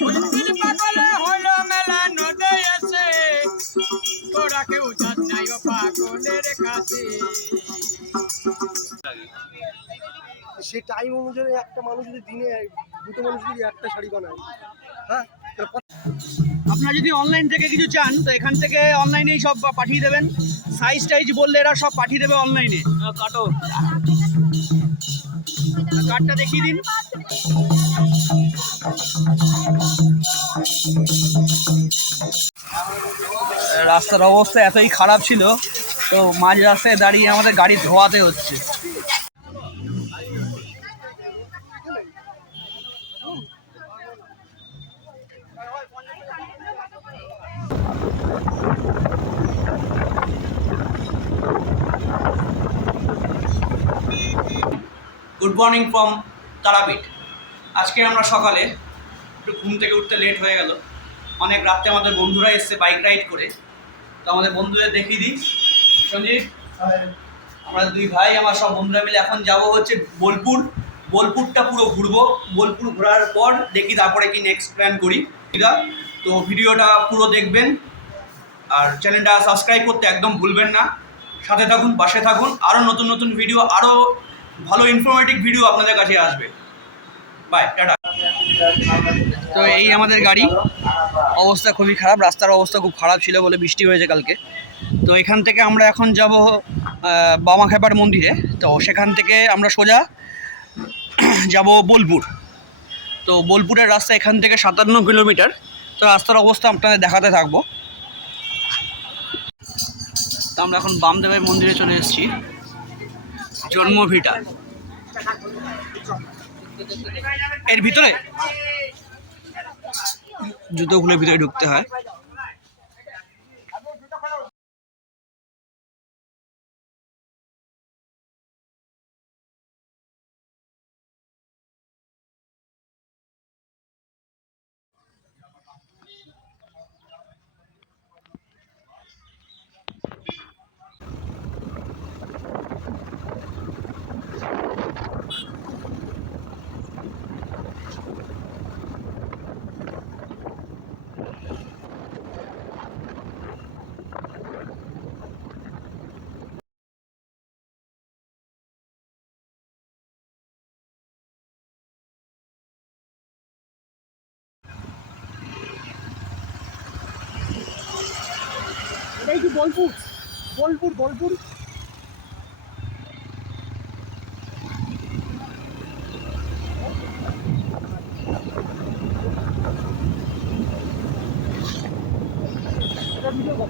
বুঝির পাগলে হলো মেলা নদে এসে তোরা কেউ যাস নাই ও পাগলের কাছে। সে টাইম অনুযায়ী একটা মানুষ যদি দিনে দুটো মানুষ যদি একটা শাড়ি বানায়, হ্যাঁ। আপনারা যদি অনলাইন থেকে কিছু চান তো এখান থেকে অনলাইনেই সব পাঠিয়ে দেবেন। সাইজ টাইজ বললে এরা সব পাঠিয়ে দেবে অনলাইনে। কাটো কার্ডটা দেখিয়ে দিন। রাস্তার অবস্থা এতই খারাপ ছিল তো মাঝ রাস্তায় দাঁড়িয়ে আমাদের গাড়ি ধোয়াতে হচ্ছে। Good morning from Tarapith. আজকে আমরা সকালে একটু ঘুম থেকে উঠতে লেট হয়ে গেল। অনেক রাত্রে আমাদের বন্ধুরা এসছে বাইক রাইড করে। তো আমাদের বন্ধুদের দেখিয়ে দিই। সঞ্জীব, আমরা দুই ভাই আমার সব বন্ধুরা মিলে এখন যাব হচ্ছে বোলপুর। বোলপুরটা পুরো ঘুরবো। বোলপুর ঘোরার পর দেখি তারপরে কি নেক্সট প্ল্যান করি। তো ভিডিওটা পুরো দেখবেন আর চ্যানেলটা সাবস্ক্রাইব করতে একদম ভুলবেন না। সাথে থাকুন, পাশে থাকুন, আরও নতুন নতুন ভিডিও, আরও ভালো ইনফরমেটিভ ভিডিও আপনাদের কাছে আসবে। Bye, tata. তো এই আমাদের গাড়ি, অবস্থা খুবই খারাপ। রাস্তার অবস্থা খুব খারাপ ছিল বলে বৃষ্টি হয়েছে কালকে। তো এখান থেকে আমরা এখন যাব বামাখ্যাপার মন্দিরে। তো সেখান থেকে আমরা সোজা যাব বোলপুর। তো বোলপুরের রাস্তা এখান থেকে 57 কিলোমিটার। তো রাস্তার অবস্থা আপনাদের দেখাতে থাকবো। তো আমরা এখন বামদেবের মন্দিরে চলে এসেছি, জন্মভিটা। এর ভিতরে জুতো খুলে ভিতরে ঢুকতে হয়। এটাই কি বোলপুর? বোলপুর বোলপুর এটা ভিডিও কর।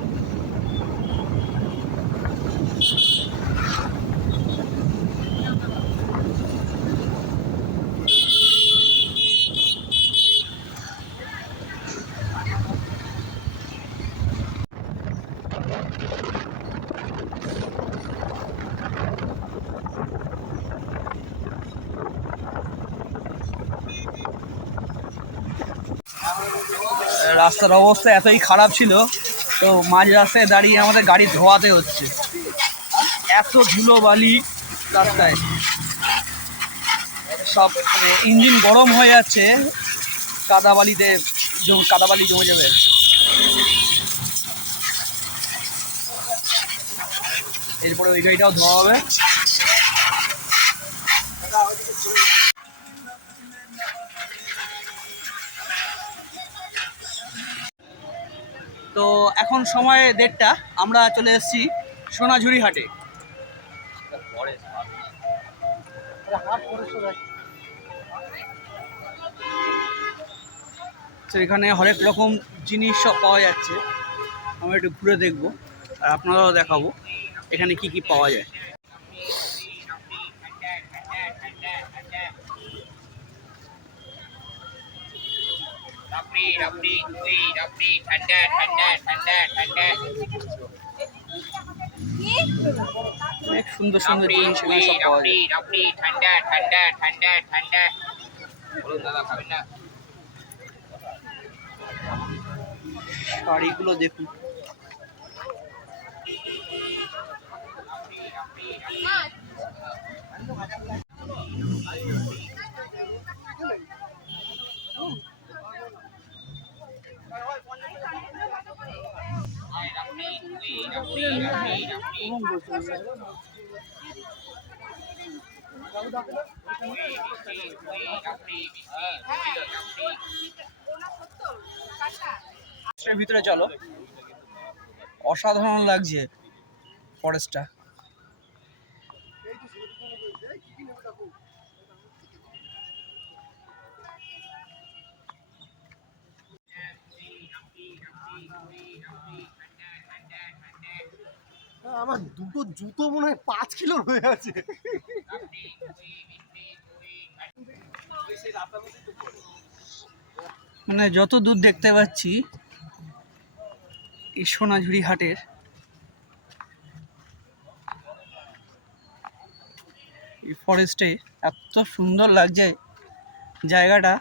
রাস্তার অবস্থা এতই খারাপ ছিল তো মাঝ রাস্তায় দাঁড়িয়ে আমাদের গাড়ি ধোয়াতে হচ্ছে। এত ধুলো বালি রাস্তায়, সব মানে ইঞ্জিন গরম হয়ে যাচ্ছে। কাদাবালিতে কাদাবালি জমে যাবে। এরপরে ওই গাড়িটাও ধোয়া হবে। তো এখন সময় 1:30, আমরা চলে এসেছি সোনাঝুরি হাটে। তো এখানে হরেক রকম জিনিস সব পাওয়া যাচ্ছে। আমরা একটু ঘুরে দেখবো আর আপনারাও দেখাবো এখানে কি কি পাওয়া যায়। অনেক সুন্দর সুন্দর জিনিস এখানে সব পাওয়া যায়। শাড়িগুলো দেখুন। ভিতরে চলো, অসাধারণ লাগছে ফরেস্টটা। আমার দুটো জুতো মনে হয় 5 কিলোর হয়ে আছে। মানে যত দূর দেখতে পাচ্ছি এই সোনাঝুরি হাটের এই ফরেস্টে এত সুন্দর লাগছে জায়গাটা।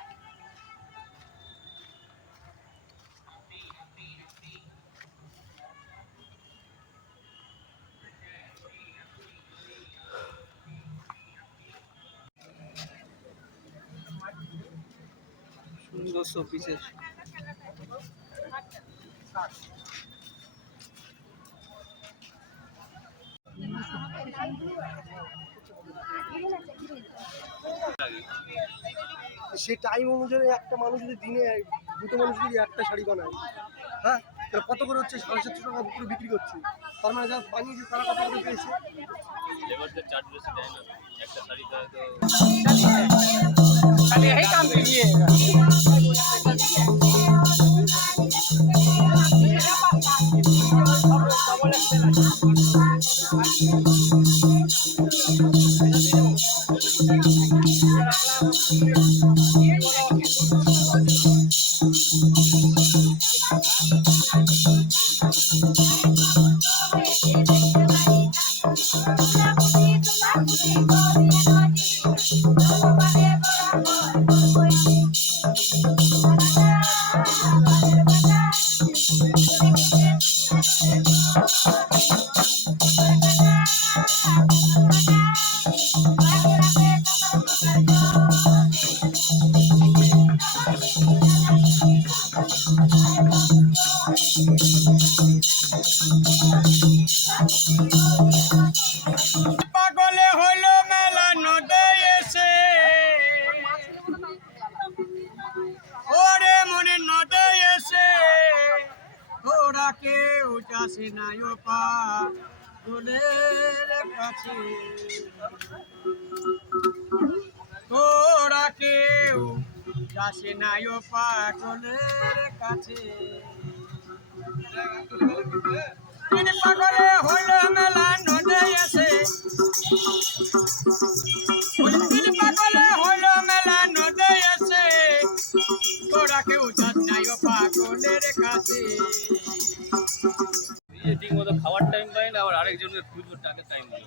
সুন্দর শোপিসের সে টাইম অনুযায়ী একটা মানুষ যদি দিনে দুটো মানুষ যদি একটা শাড়ি বানায়, হ্যাঁ, তাহলে কত করে হচ্ছে? 750 টাকা করে বিক্রি করছে। তার মানে যা বানিয়েছে তারা কত করে পেয়েছে? লেবারদের চার্জ বেশি দেয় না, একটা শাড়ি দেয় তো পাগলে হইল মেলা নদে এসে, ওরে মনে নদে এসে ওরা কেউ যাসে নাই ও পাগলের কাছে, ওরা কেউ যাসে নাই ও পাগলের কাছে। তিনি পাগলে হইল মেলা নদে এসে, তিনি পাগলে হইল মেলা নদে এসে তোরা কেউ যাস নাই ও পাগলের কাছে। ঠিক মতো খাওয়ার টাইম পাই না, আবার আরেকজনকে খুঁজবো টাকা টাইম নেই।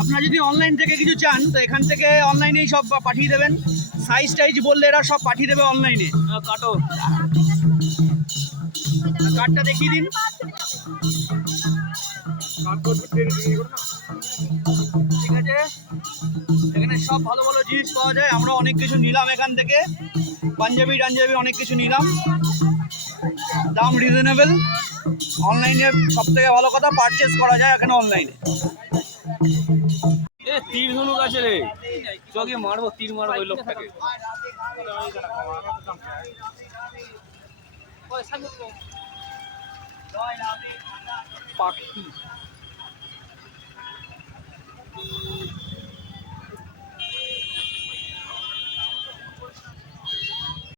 আপনারা যদি অনলাইন থেকে কিছু চান তো এখান থেকে অনলাইনেই সব পাঠিয়ে দেবেন। সাইজ টাইজ বললে এরা সব পাঠিয়ে দেবে অনলাইনে। কাটো কার্ডটা দেখিয়ে দিন। ঠিক আছে, এখানে সব ভালো ভালো জিনিস পাওয়া যায়। আমরা অনেক কিছু নিলাম এখান থেকে, পাঞ্জাবি টাঞ্জাবি অনেক কিছু নিলাম, দাম রিজনেবল। অনলাইনে সব থেকে ভালো কথা পারচেস করা যায় এখানে অনলাইনে। এ তীর ধনুক আছে রে, চকে মারবো, তীর মারবো ওই লোকটাকে। পাখি